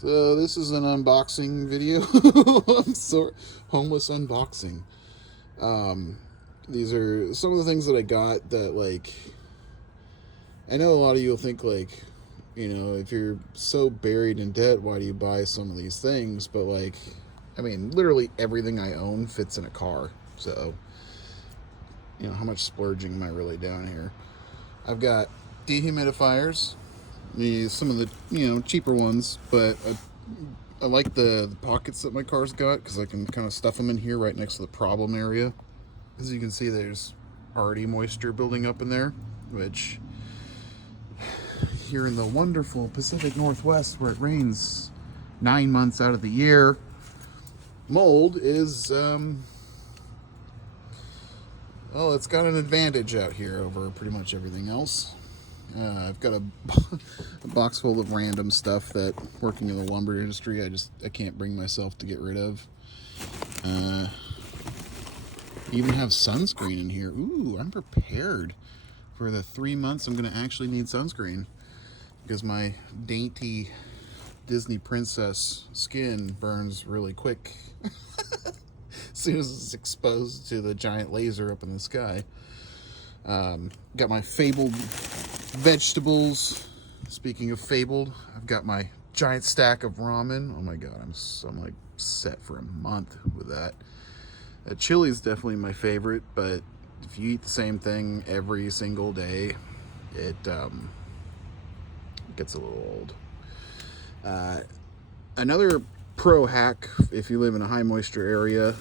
So this is an unboxing video. I'm sorry, homeless unboxing. Um, these are some of the things that I got that, like, I know a lot of you will think, like, if you're so buried in debt, why do you buy some of these things? But, like, I mean, literally everything I own fits in a car. So, how much splurging am I really doing here? I've got dehumidifiers, some of the cheaper ones, but I like the pockets that my car's got because I can kind of stuff them in here right next to the problem area. As you can see, there's already moisture building up in there, which here in the wonderful Pacific Northwest, where it rains 9 months out of the year, mold is well, it's got an advantage out here over pretty much everything else. I've got a box full of random stuff that, working in the lumber industry, I can't bring myself to get rid of. Even have sunscreen in here. Ooh, I'm prepared for the 3 months I'm going to actually need sunscreen, because my dainty Disney princess skin burns really quick as soon as it's exposed to the giant laser up in the sky. Got my fabled vegetables. Speaking of fabled, I've got my giant stack of ramen. Oh my god, I'm like set for a month with that. Chili is definitely my favorite, but if you eat the same thing every single day, it gets a little old. Another pro hack, if you live in a high moisture area,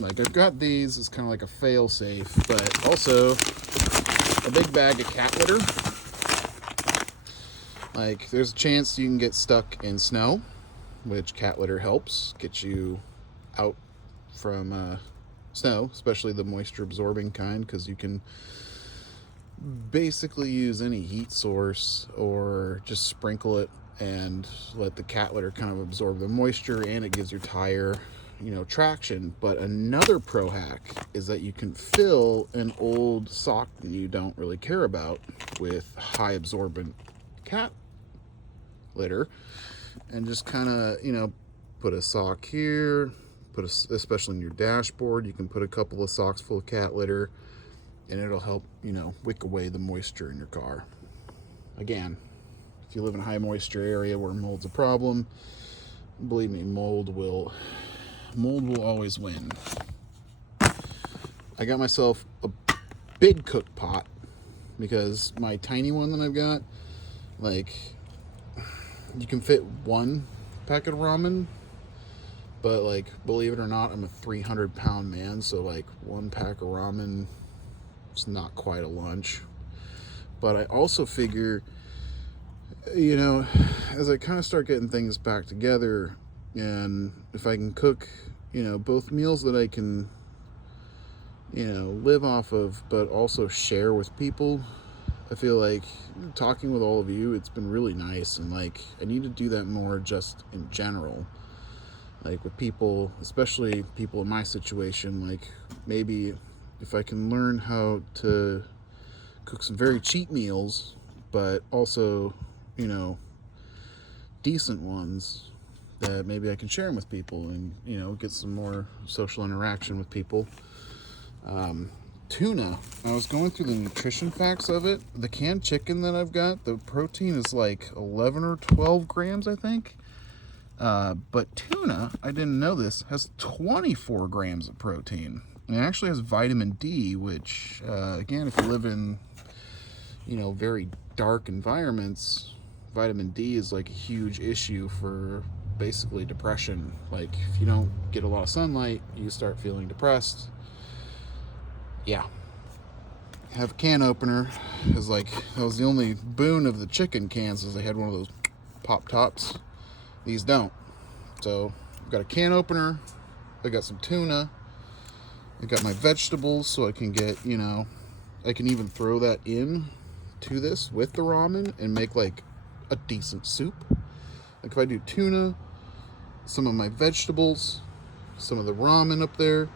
like I've got these as kind of like a fail safe, but also a big bag of cat litter. Like, there's a chance you can get stuck in snow, which cat litter helps get you out from snow, especially the moisture absorbing kind, because you can basically use any heat source or just sprinkle it and let the cat litter kind of absorb the moisture, and it gives your tire traction. But another pro hack is that you can fill an old sock that you don't really care about with high absorbent cat litter, and just kind of put a sock here, especially in your dashboard, you can put a couple of socks full of cat litter, and it'll help wick away the moisture in your car. Again, if you live in a high moisture area where mold's a problem, believe me, mold will always win. I got myself a big cook pot, because my tiny one that I've got, like, you can fit one packet of ramen, but, like, believe it or not, I'm a 300-pound man, so, like, one pack of ramen is not quite a lunch. But I also figure, as I kind of start getting things back together, and if I can cook, both meals that I can, live off of, but also share with people, I feel like talking with all of you, it's been really nice. And, like, I need to do that more just in general. Like, with people, especially people in my situation, like, maybe if I can learn how to cook some very cheap meals, but also, decent ones, that maybe I can share them with people and, get some more social interaction with people. Tuna. I was going through the nutrition facts of it. The canned chicken that I've got, the protein is like 11 or 12 grams, I think. But tuna, I didn't know this, has 24 grams of protein. And it actually has vitamin D, which, again, if you live in, very dark environments, vitamin D is like a huge issue for basically depression. Like, if you don't get a lot of sunlight, you start feeling depressed. Yeah. Have a can opener. Is like, that was the only boon of the chicken cans, is they had one of those pop tops. These don't. So I've got a can opener, I got some tuna, I got my vegetables, so I can get, I can even throw that in to this with the ramen and make like a decent soup. Like, if I do tuna, some of my vegetables, some of the ramen up there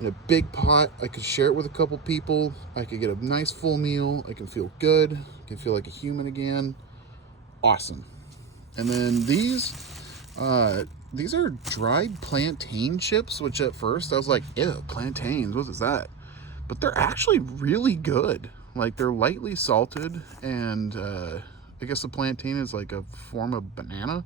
in a big pot, I could share it with a couple people. I could get a nice full meal. I can feel good. I can feel like a human again. Awesome. And then these are dried plantain chips, which at first I was like, ew, plantains, what is that? But they're actually really good. Like, they're lightly salted, and I guess the plantain is like a form of banana.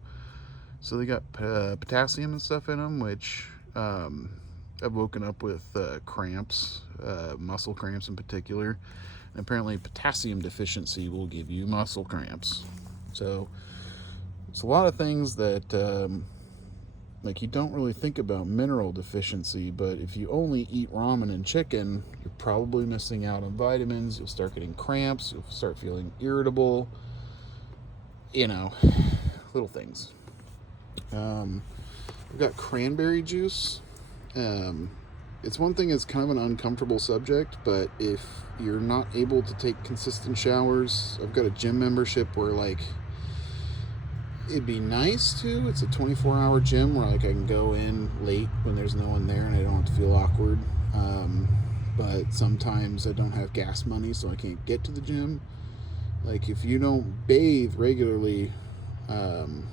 So they got potassium and stuff in them, which I've woken up with cramps, muscle cramps in particular. And apparently potassium deficiency will give you muscle cramps. So it's a lot of things that like, you don't really think about mineral deficiency, but if you only eat ramen and chicken, you're probably missing out on vitamins. You'll start getting cramps. You'll start feeling irritable. You know, little things. We've got cranberry juice. It's one thing, it's kind of an uncomfortable subject, but if you're not able to take consistent showers, I've got a gym membership where, like, it'd be nice to. It's a 24-hour gym where, like, I can go in late when there's no one there and I don't have to feel awkward. But sometimes I don't have gas money, so I can't get to the gym. Like, if you don't bathe regularly, you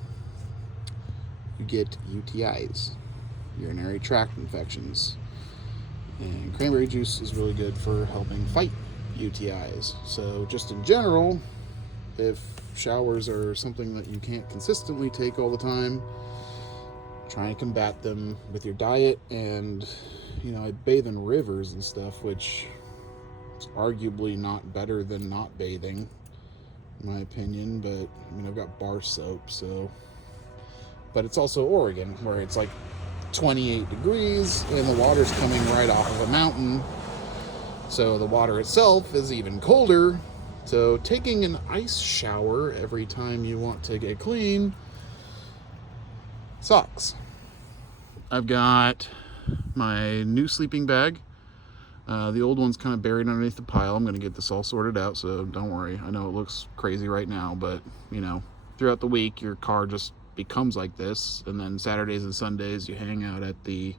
get UTIs, urinary tract infections. And cranberry juice is really good for helping fight UTIs. So just in general, if showers are something that you can't consistently take all the time, try and combat them with your diet. And, you know, I bathe in rivers and stuff, which is arguably not better than not bathing, in my opinion. But, I mean, I've got bar soap, so. But it's also Oregon, where it's like 28 degrees and the water's coming right off of a mountain. So the water itself is even colder. So taking an ice shower every time you want to get clean sucks. I've got my new sleeping bag. The old one's kind of buried underneath the pile. I'm going to get this all sorted out, so don't worry. I know it looks crazy right now, but, you know, throughout the week, your car just becomes like this. And then Saturdays and Sundays, you hang out at the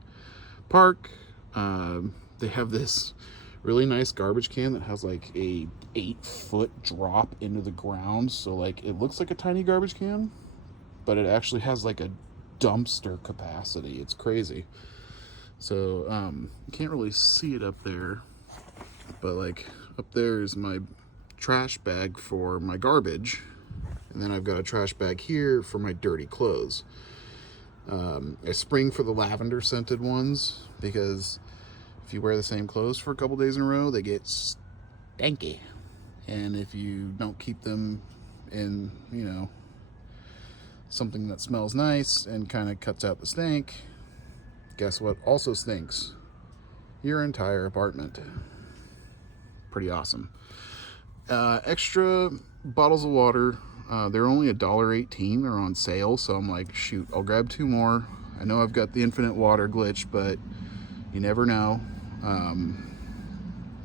park. They have this really nice garbage can that has like a 8-foot drop into the ground. So, like, it looks like a tiny garbage can, but it actually has like a dumpster capacity. It's crazy. So you can't really see it up there, but like up there is my trash bag for my garbage, and then I've got a trash bag here for my dirty clothes. I spring for the lavender scented ones, because if you wear the same clothes for a couple days in a row, they get stanky. And if you don't keep them in, you know, something that smells nice and kind of cuts out the stank, guess what also stinks? Your entire apartment. Pretty awesome. Extra bottles of water. They're only $1.18. They're on sale, so I'm like, shoot, I'll grab 2 more. I know I've got the infinite water glitch, but you never know.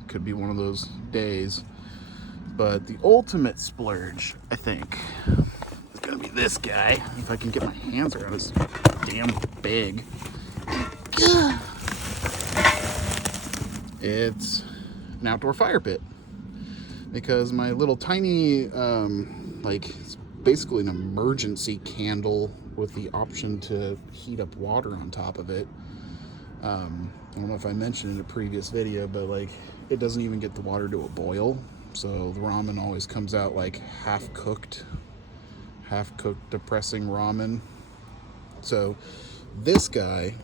Could be one of those days. But the ultimate splurge, I think, is gonna be this guy. If I can get my hands around this damn big. It's an outdoor fire pit, because my little tiny, like, it's basically an emergency candle with the option to heat up water on top of it. I don't know if I mentioned in a previous video, but like, it doesn't even get the water to a boil. So the ramen always comes out like half cooked, depressing ramen. So this guy,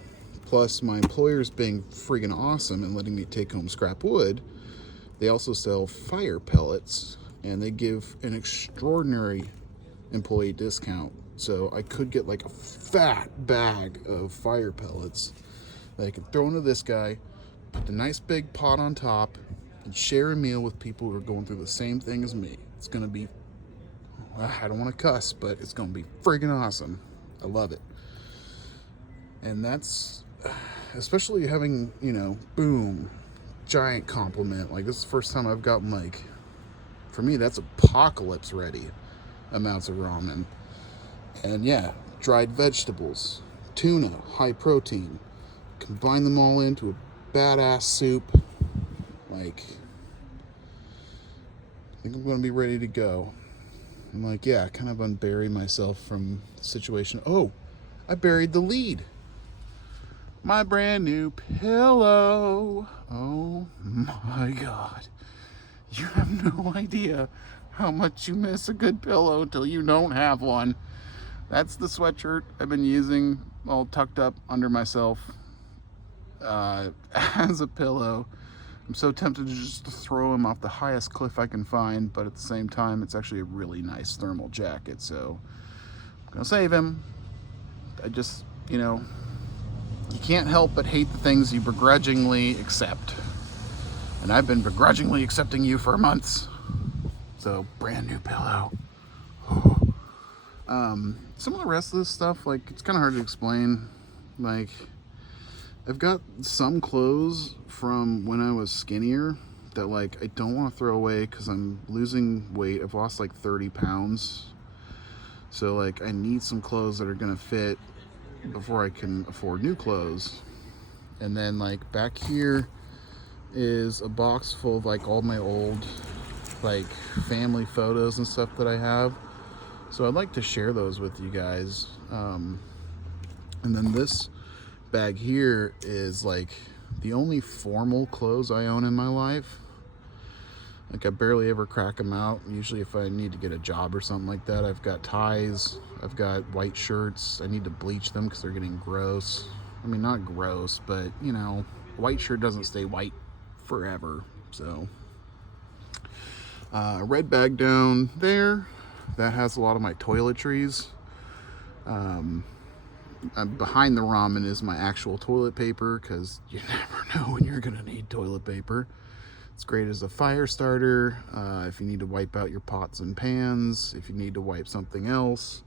plus my employers being friggin' awesome and letting me take home scrap wood, they also sell fire pellets, and they give an extraordinary employee discount. So I could get like a fat bag of fire pellets that I could throw into this guy, put the nice big pot on top, and share a meal with people who are going through the same thing as me. It's gonna be, I don't want to cuss, but it's gonna be friggin' awesome. I love it. And that's, especially having, you know, boom, giant compliment. Like, this is the first time I've gotten, like, for me, that's apocalypse ready amounts of ramen. And yeah, dried vegetables, tuna, high protein, combine them all into a badass soup. Like, I think I'm gonna be ready to go. I'm like, yeah, kind of unbury myself from the situation. Oh, I buried the lead. My brand new pillow. Oh my God. You have no idea how much you miss a good pillow until you don't have one. That's the sweatshirt I've been using all tucked up under myself as a pillow. I'm so tempted to just throw him off the highest cliff I can find, but at the same time, it's actually a really nice thermal jacket, so I'm gonna save him. I just, you can't help but hate the things you begrudgingly accept. And I've been begrudgingly accepting you for months. So, brand new pillow. Some of the rest of this stuff, like, it's kind of hard to explain. Like, I've got some clothes from when I was skinnier that, like, I don't want to throw away because I'm losing weight. I've lost like 30 pounds. So, like, I need some clothes that are going to fit before I can afford new clothes. And then, like, back here is a box full of, like, all my old, like, family photos and stuff that I have. So I'd like to share those with you guys. And then this bag here is like the only formal clothes I own in my life. Like, I barely ever crack them out. Usually if I need to get a job or something like that, I've got ties, I've got white shirts. I need to bleach them because they're getting gross. I mean, not gross, but a white shirt doesn't stay white forever. So a red bag down there that has a lot of my toiletries. Behind the ramen is my actual toilet paper, because you never know when you're gonna need toilet paper. It's great as a fire starter, if you need to wipe out your pots and pans, if you need to wipe something else.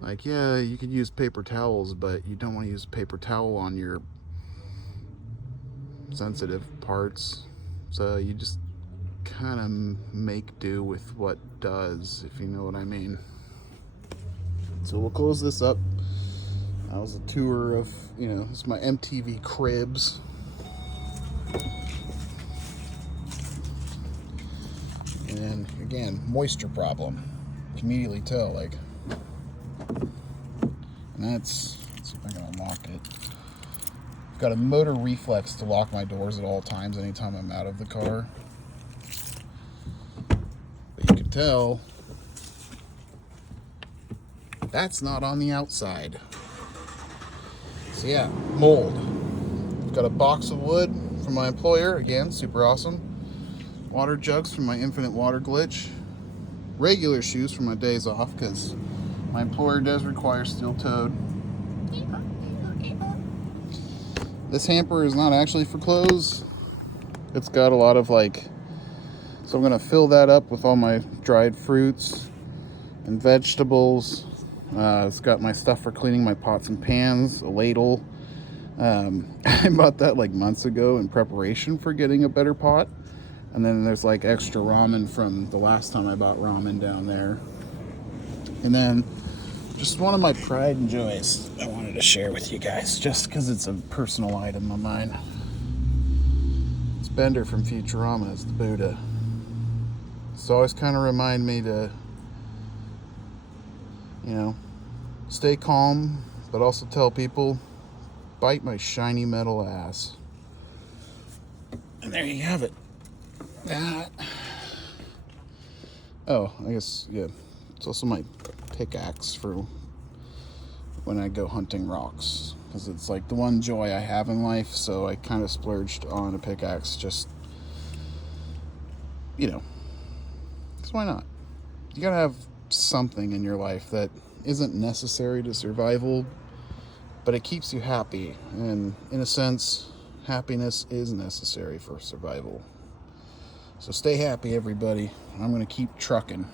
Like, yeah, you could use paper towels, but you don't want to use paper towel on your sensitive parts. So you just kind of make do with what does, if you know what I mean. So we'll close this up. That was a tour of, this is my MTV cribs. And again, moisture problem. You can immediately tell, like, and let's see if I can unlock it. I've got a motor reflex to lock my doors at all times anytime I'm out of the car. But you can tell that's not on the outside. So yeah, mold. I've got a box of wood from my employer, again, super awesome. Water jugs from my infinite water glitch. Regular shoes for my days off, because my employer does require steel-toed. This hamper is not actually for clothes. It's got a lot of, like, so I'm gonna fill that up with all my dried fruits and vegetables. It's got my stuff for cleaning my pots and pans, a ladle. I bought that like months ago in preparation for getting a better pot. And then there's like extra ramen from the last time I bought ramen down there. And then just one of my pride and joys I wanted to share with you guys, just because it's a personal item of mine. It's Bender from Futurama as the Buddha. It's always kind of remind me to, stay calm, but also tell people, bite my shiny metal ass. And there you have it. That. Oh, I guess, yeah. It's also my pickaxe for when I go hunting rocks, because it's like the one joy I have in life, so I kind of splurged on a pickaxe, just, because why not? You gotta have something in your life that isn't necessary to survival, but it keeps you happy, and in a sense, happiness is necessary for survival. So stay happy, everybody. I'm gonna keep trucking.